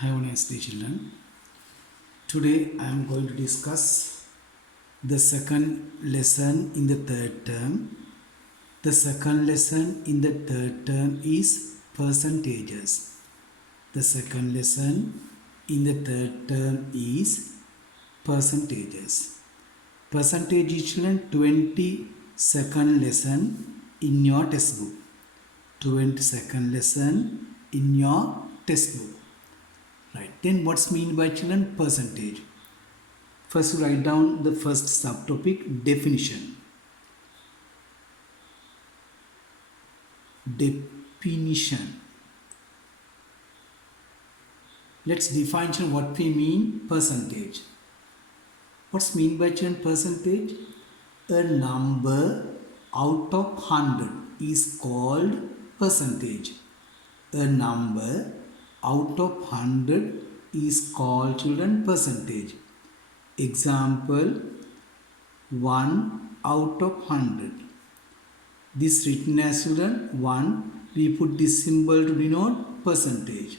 Have a nice day, children. Today I am going to discuss the second lesson in the third term. The second lesson in the third term is percentages. The second lesson in the third term is percentages. Percentage is, children, 22nd lesson in your textbook. 22nd lesson in your textbook. Right. Then what's mean by, children, percentage? First write down the first subtopic, definition. Definition. Let's define, children, what we mean percentage. What's mean by, children, percentage? A number out of 100 is called percentage. A number out of 100 is called, children, percentage. Example, 1 out of 100. This written as, children, 1. We put this symbol to denote percentage.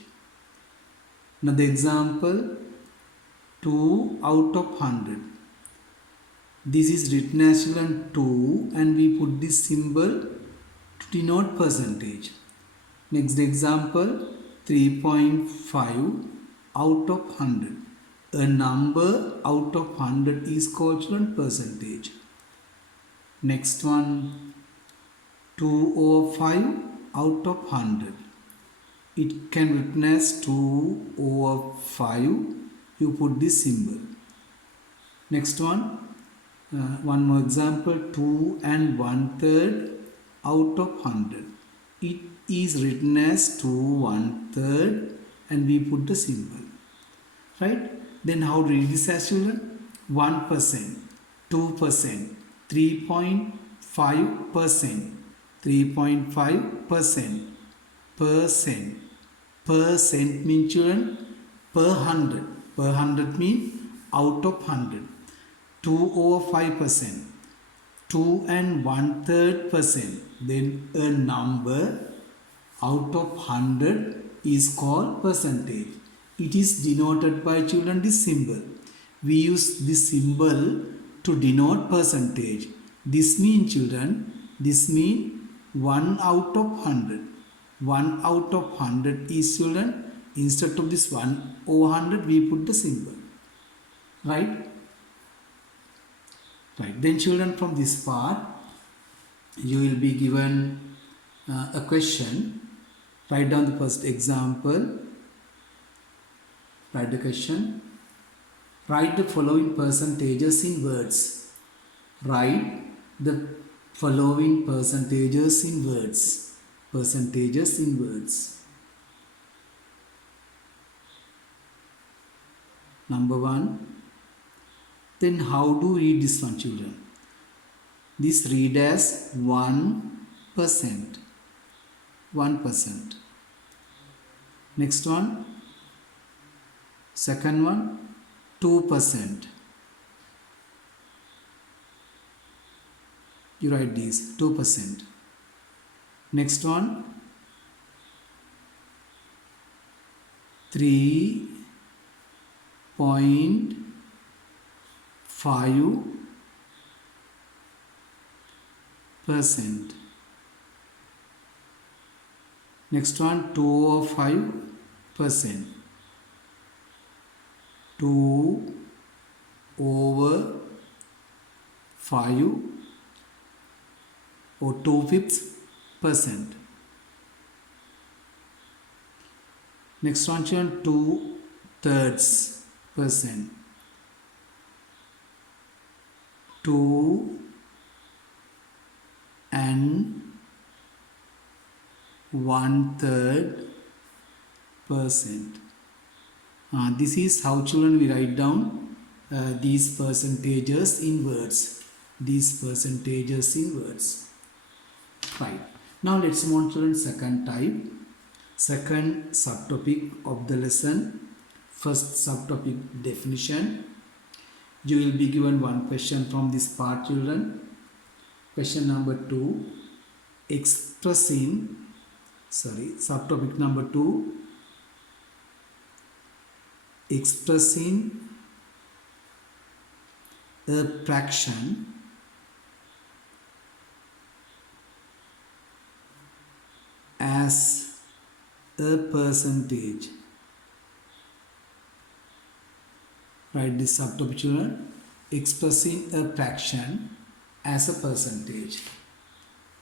Another example, 2 out of 100. This is written as, children, 2, and we put this symbol to denote percentage. Next example, 3.5 out of 100. A number out of 100 is called, children, percentage. Next one, 2 over 5 out of 100. It can be written as 2 over 5. You put this symbol. Next one, one more example, 2 and 1/3 out of 100. It is written as 2 1/3 and we put the symbol. Right? Then how to read this as, children? 1%, 2%, 3.5%, 3.5%, percent means, children, per 100. Per 100 means out of 100. 2 over 5%. 2 and 1/3%. Then a number out of 100 is called percentage. It is denoted by, children, this symbol. We use this symbol to denote percentage. This means, children, this means 1 out of 100. 1 out of 100 is, children, instead of this 1 over 100 we put the symbol. Right? Right. Then, children, from this part you will be given a question. Write down the first example. Write the question. Write the following percentages in words. Write the following percentages in words. Percentages in words. Number 1. Then how do we read this one, children? This read as 1%. 1%. Next one. Second one, 2%. You write these, 2%. Next one, 3.5%. Next one, 2 over 5%. 2 over 5 or 2/5%. Next one, 2/3%. 2 and 1/3%. This is how, children, we write down these percentages in words. These percentages in words. Right. Now let's move on, children, second type. Second subtopic of the lesson. First subtopic, definition. You will be given one question from this part, children. Question number 2. Expressing subtopic number 2, expressing a fraction as a percentage. Write this subtopic, children. Expressing a fraction as a percentage.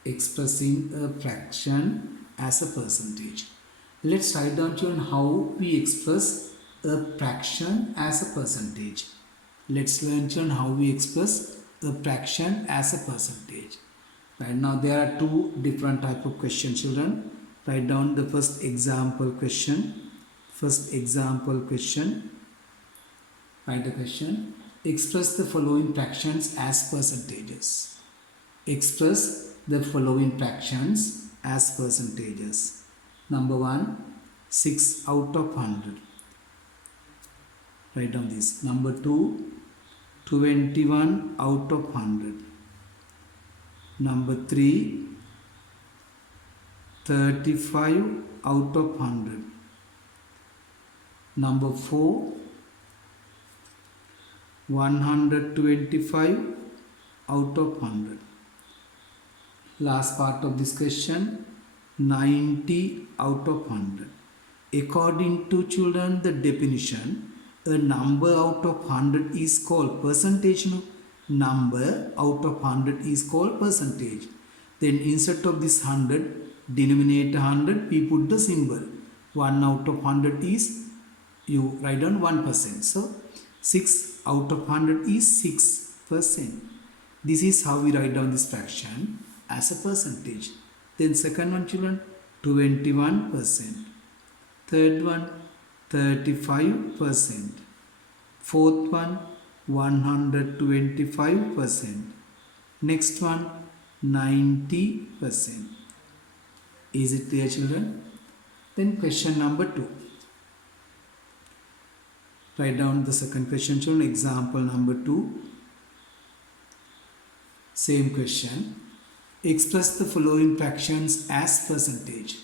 Expressing a fraction as a percentage. Let's write down, children, how we express a fraction as a percentage. Let's learn, children, how we express a fraction as a percentage. Right now there are two different type of questions, children. Write down the first example question. First example question. Write the question. Express the following fractions as percentages. Express the following fractions as percentages. Number 1, 6 out of 100. Write down this. Number 2, 21 out of 100. Number 3, 35 out of 100. Number 4, 125 out of 100. Last part of this question, 90 out of 100. According to, children, the definition, a number out of 100 is called percentage. Number out of 100 is called percentage. Then instead of this 100, denominator 100, we put the symbol. 1 out of 100 is, you write down 1%. So 6 out of 100 is 6%. This is how we write down this fraction as a percentage. Then second one, children, 21%. Third one, 35%. Fourth one, 125%. Next one, 90%. Is it clear, children? Then question number 2. Write down the second question, children. Example number 2. Same question. Express the following fractions as percentage.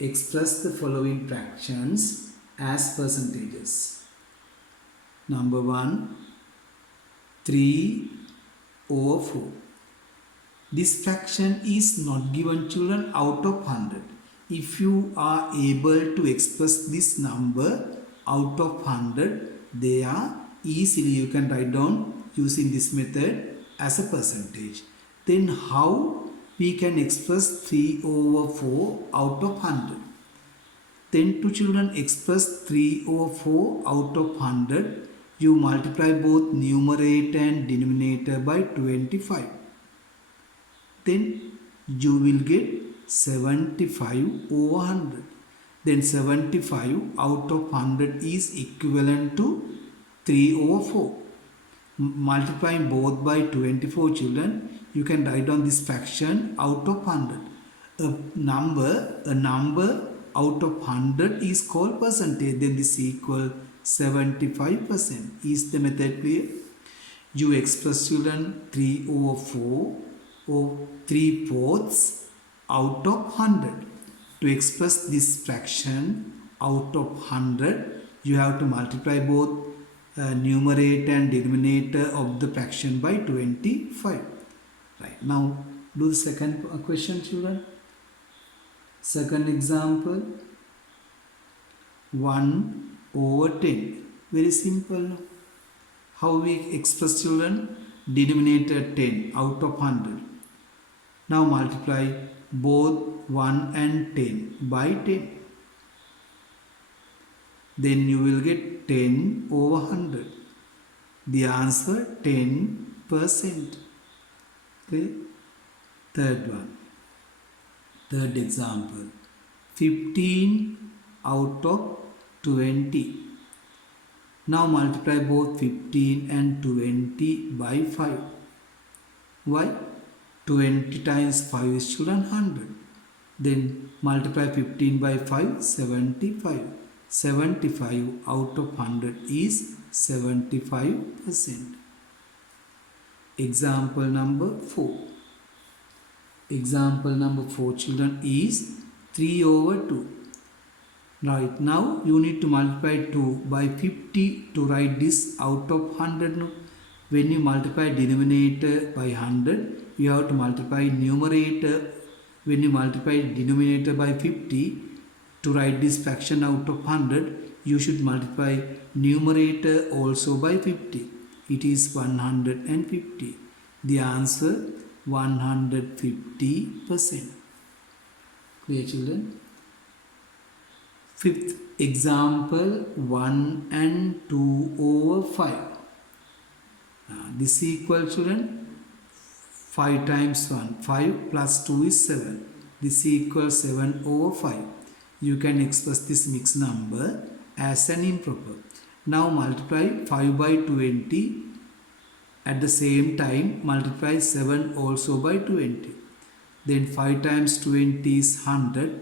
Express the following fractions as percentages. Number 1, 3 over 4. This fraction is not given, children, out of 100. If you are able to express this number out of 100, they are easily, you can write down using this method as a percentage. Then how we can express 3 over 4 out of 100? Then to, children, express 3 over 4 out of 100, you multiply both numerator and denominator by 25. Then you will get 75 over 100. Then 75 out of 100 is equivalent to 3 over 4. Multiplying both by 24, children, you can write down this fraction out of 100. A number out of 100 is called percentage. Then this equal 75%. Is the method clear? You express, children, 3 over 4 or 3/4 out of 100. To express this fraction out of 100, you have to multiply both numerator and denominator of the fraction by 25. Right, now do the second question, children. Second example, 1 over 10. Very simple. How we express, children? Denominator 10 out of 100. Now multiply both 1 and 10 by 10. Then you will get 10 over 100. The answer, 10%. Okay. Third one. Third example. 15 out of 20. Now multiply both 15 and 20 by 5. Why? 20 times 5 is, children, 100. Then multiply 15 by 5, 75. 75 out of 100 is 75%. Example number 4. Example number 4, children, is 3 over 2. Right, now you need to multiply 2 by 50 to write this out of 100. No? When you multiply denominator by 100, you have to multiply numerator. When you multiply denominator by 50 to write this fraction out of 100, you should multiply numerator also by 50. It is 150. The answer 150%. Clear, children? Fifth example, 1 and 2 over 5. This equal, children, 5 times 1. 5 plus 2 is 7. This equals 7 over 5. You can express this mixed number as an improper. Now multiply 5 by 20. At the same time, multiply 7 also by 20. Then 5 times 20 is 100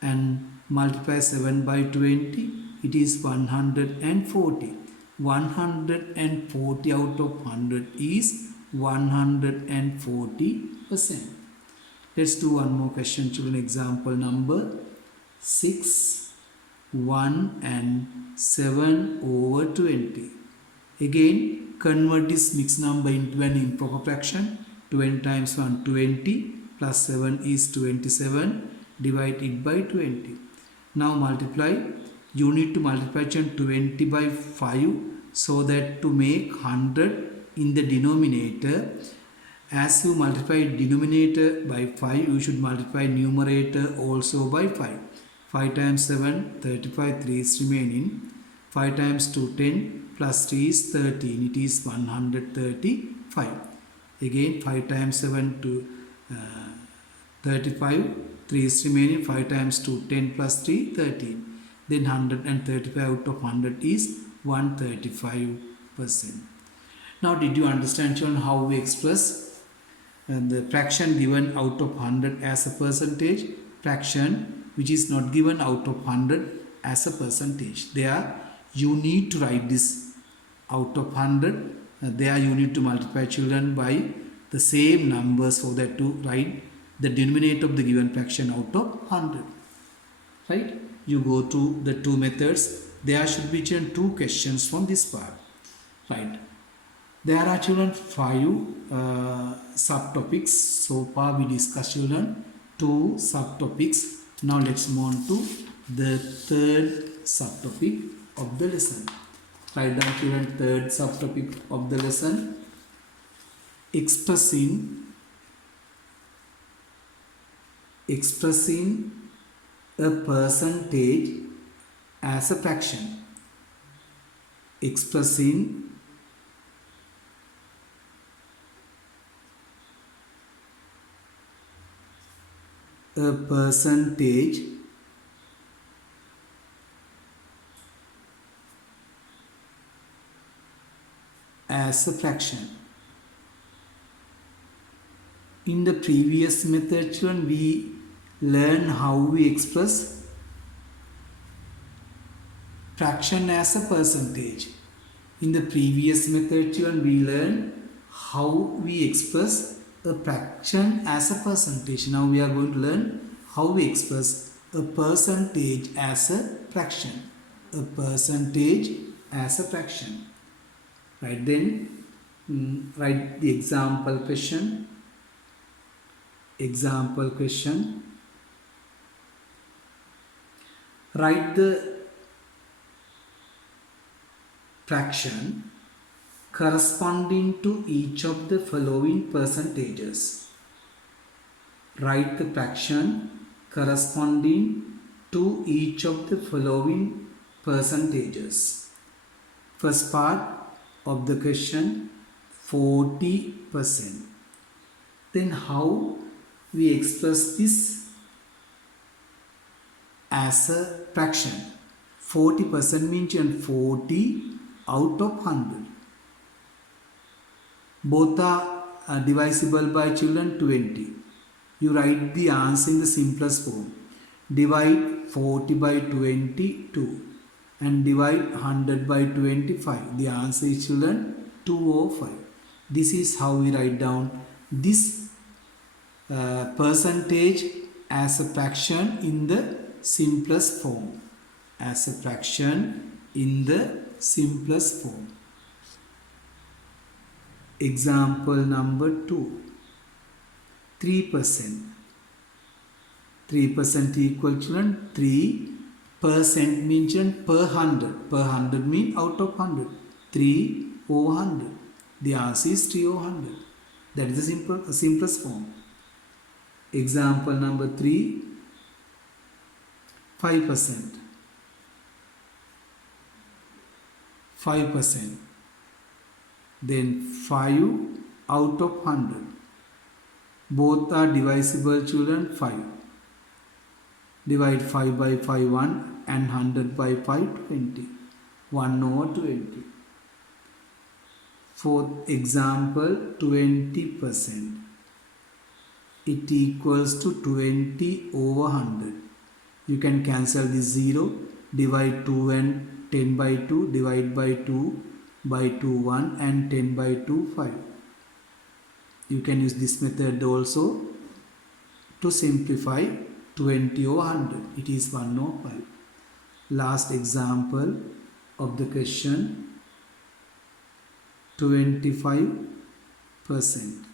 and multiply 7 by 20, it is 140. 140 out of 100 is 140%. Let's do one more question, children. Example number 6, 1 and 7 over 20. Again, convert this mixed number into an improper fraction. 20 times 1, 20, plus 7 is 27. Divide it by 20. Now multiply. You need to multiply 20 by 5 so that to make 100 in the denominator. As you multiply denominator by 5, you should multiply numerator also by 5. 5 times 7, 35, 3 is remaining. 5 times 2, 10, plus 3 is 13. It is 135. Again 5 times 7 to 35, 3 is remaining. 5 times 2, 10 plus 3, 13. Then 135 out of 100 is 135%. Now did you understand, children, how we express the fraction given out of 100 as a percentage, fraction which is not given out of 100 as a percentage? There you need to write this out of 100. There you need to multiply, children, by the same number so that to write the denominator of the given fraction out of 100. Right? You go to the two methods. There should be, children, two questions from this part. Right? There are, children, 5 subtopics. So far we discussed, children, 2 subtopics. Now let's move on to the third subtopic of the lesson. Write down, children, third subtopic of the lesson. Expressing a percentage as a fraction. Expressing a percentage as a fraction. In the previous method, children, we learn how we express fraction as a percentage. In the previous method, children, we learn how we express a fraction as a percentage. Now we are going to learn how we express a percentage as a fraction. A percentage as a fraction. Right, then write the example question. Example question. Write the fraction corresponding to each of the following percentages. Write the fraction corresponding to each of the following percentages. First part of the question, 40%. Then how we express this as a fraction? 40% means 40 out of 100. Both are divisible by, children, 20. You write the answer in the simplest form. Divide 40 by 22 and divide 100 by 25. The answer is, children, 205. This is how we write down this percentage as a fraction in the simplest form. as a fraction in the simplest form. Example number 2. 3%. 3% equal children 3% means per 100. Per 100 means out of 100. 3 over 100. The answer is 3 over 100. That is the simplest form. Example number 3. 5%. 5%. Then 5 out of 100. Both are divisible children. 5. Divide 5 by 5 1 and 100 by 5 20. 1 over 20. Fourth example 20%. It equals to 20 over 100. You can cancel this 0. Divide 2 and 10 by 2. Divide by 2 by 2 1 and 10 by 2 5. You can use this method also to simplify 20 over 100. It is 1 over 5. Last example of the question 25%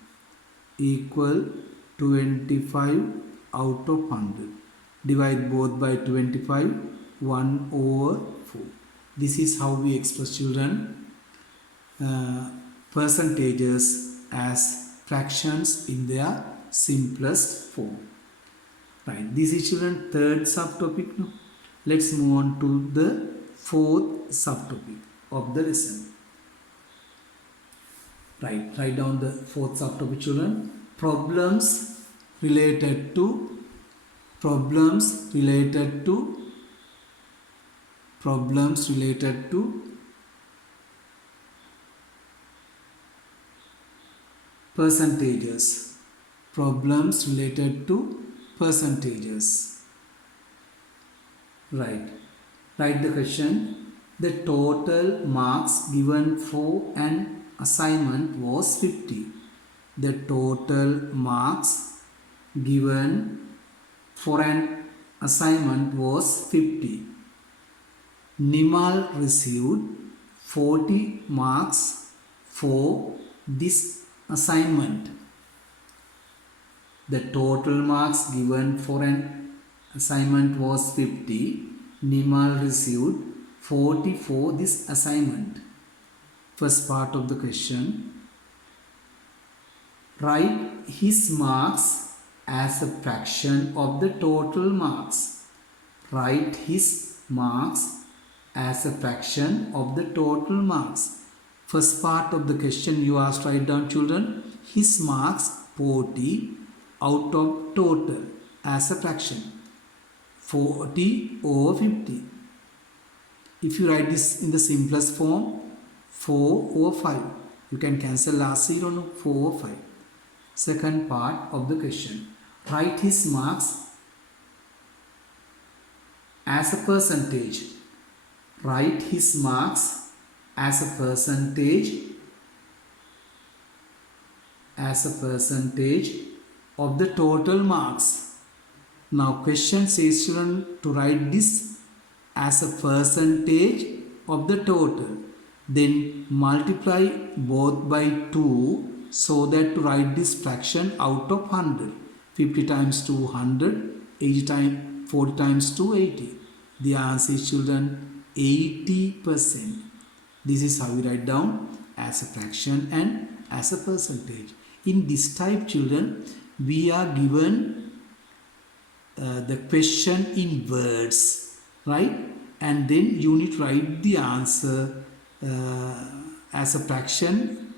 equal 25 out of 100. Divide both by 25, 1 over 4. This is how we express children percentages as fractions in their simplest form. Right. This is children third subtopic. No? Let's move on to the fourth subtopic of the lesson. Right. Write down the fourth subtopic children. Problems related to percentages. Problems related to percentages. Right. Write the question. The total marks given for an assignment was 50. The total marks given for an assignment was 50. Nimal received 40 marks for this assignment. The total marks given for an assignment was 50. Nimal received 40 for this assignment. First part of the question. Write his marks as a fraction of the total marks. Write his marks as a fraction of the total marks. First part of the question you asked write down children. His marks 40 out of total as a fraction. 40 over 50. If you write this in the simplest form, 4 over 5. You can cancel last 0, no? 4 over 5. Second part of the question. Write his marks as a percentage. Write his marks as a percentage of the total marks. Now question says children to write this as a percentage of the total. Then multiply both by 2 so that to write this fraction out of 100. 50 times 2 100, 80 times 40 times 2 80. The answer is children 80%. This is how we write down as a fraction and as a percentage. In this type children we are given the question in words, right? And then you need to write the answer as a fraction,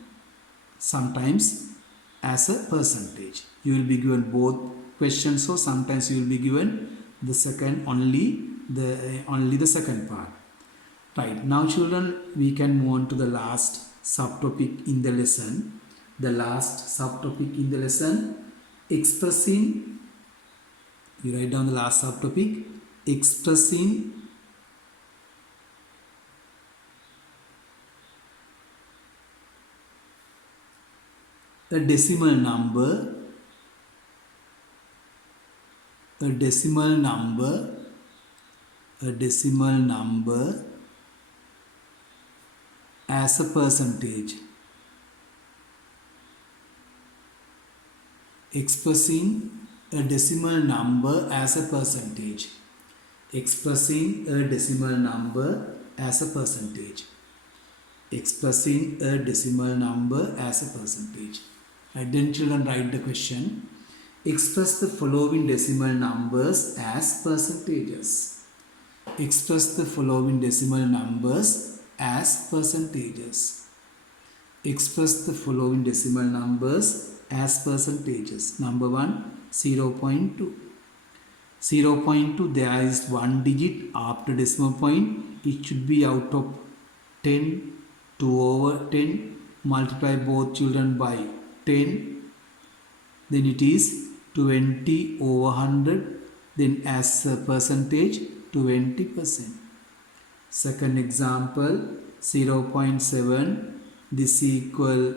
sometimes as a percentage. You will be given both questions, so sometimes you will be given the second only the second part. Right, now children we can move on to the last subtopic in the lesson. The last subtopic in the lesson, expressing, you write down the last subtopic, expressing a decimal number a decimal number as a percentage. Expressing a decimal number as a percentage. Expressing a decimal number as a percentage. Expressing a decimal number as a percentage. Right, then children, write the question. Express the following decimal numbers as percentages. Express the following decimal numbers as percentages. Express the following decimal numbers as percentages. Number 1, 0.2. 0.2, there is one digit after decimal point. It should be out of 10, 2 over 10. Multiply both children by 10. Then it is 20 over 100. Then as a percentage, 20%. Second example, 0.7. This equal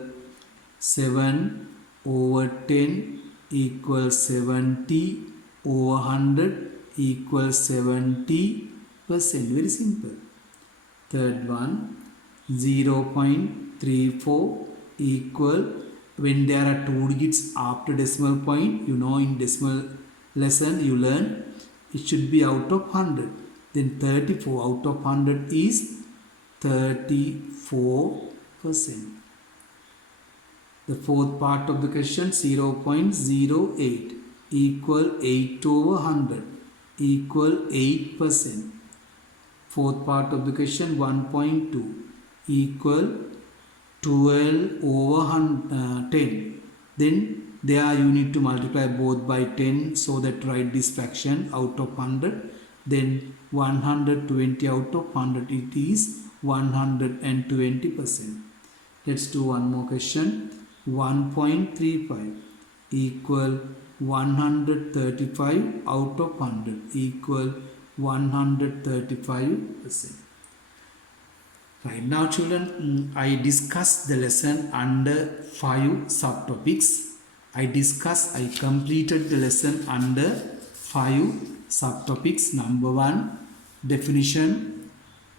7 over 10 equals 70 over 100 equals 70%. Very simple. Third one, 0.34 equal, when there are two digits after decimal point, you know in decimal lesson you learn it should be out of 100. Then 34 out of 100 is 34%. The fourth part of the question, 0.08 equal 8 over 100 equal 8%. Fourth part of the question, 1.2 equal 12 over 10. Then there you need to multiply both by 10 so that write this fraction out of 100. Then 120 out of 100, it is 120%. Let's do one more question. 1.35 equal 135 out of 100 equal 135%. Right now children, I discussed the lesson under 5 subtopics. I completed the lesson under 5 subtopics. Number 1, definition.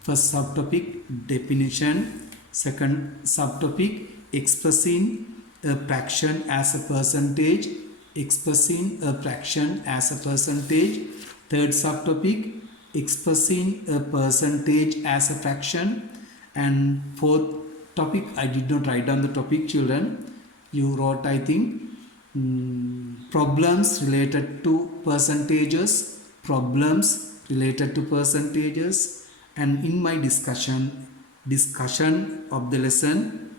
First subtopic, definition. Second subtopic, expressing a fraction as a percentage. Expressing a fraction as a percentage. Third subtopic, expressing a percentage as a fraction. And fourth topic, I did not write down the topic children. You wrote, I think, problems related to percentages. Problems related to percentages. And in my discussion of the lesson,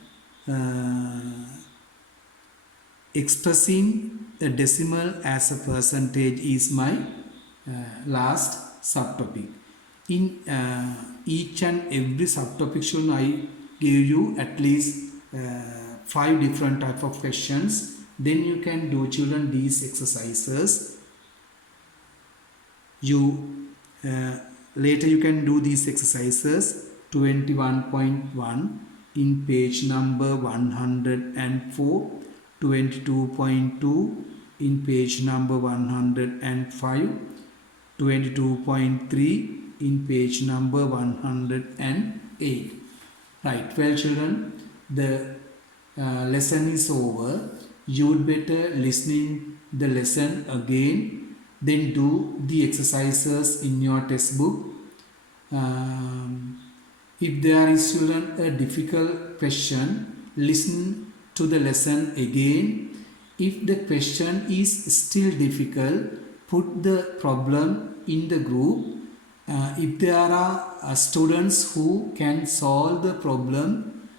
expressing a decimal as a percentage is my last subtopic. In each and every subtopic should I give you at least 5 different type of questions. Then you can do children these exercises. Later you can do these exercises. 21.1 in page number 104. 22.2 in page number 105. 22.3 in page number 108. Right, well children, the lesson is over. You would better listening the lesson again, then do the exercises in your textbook. If there is children a difficult question, listen to the lesson again. If the question is still difficult, put the problem in the group. If there are students who can solve the problem,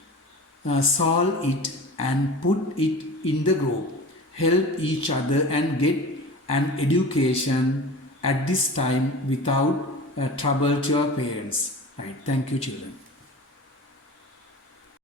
solve it and put it in the group. Help each other and get an education at this time without trouble to your parents. Right. Thank you children.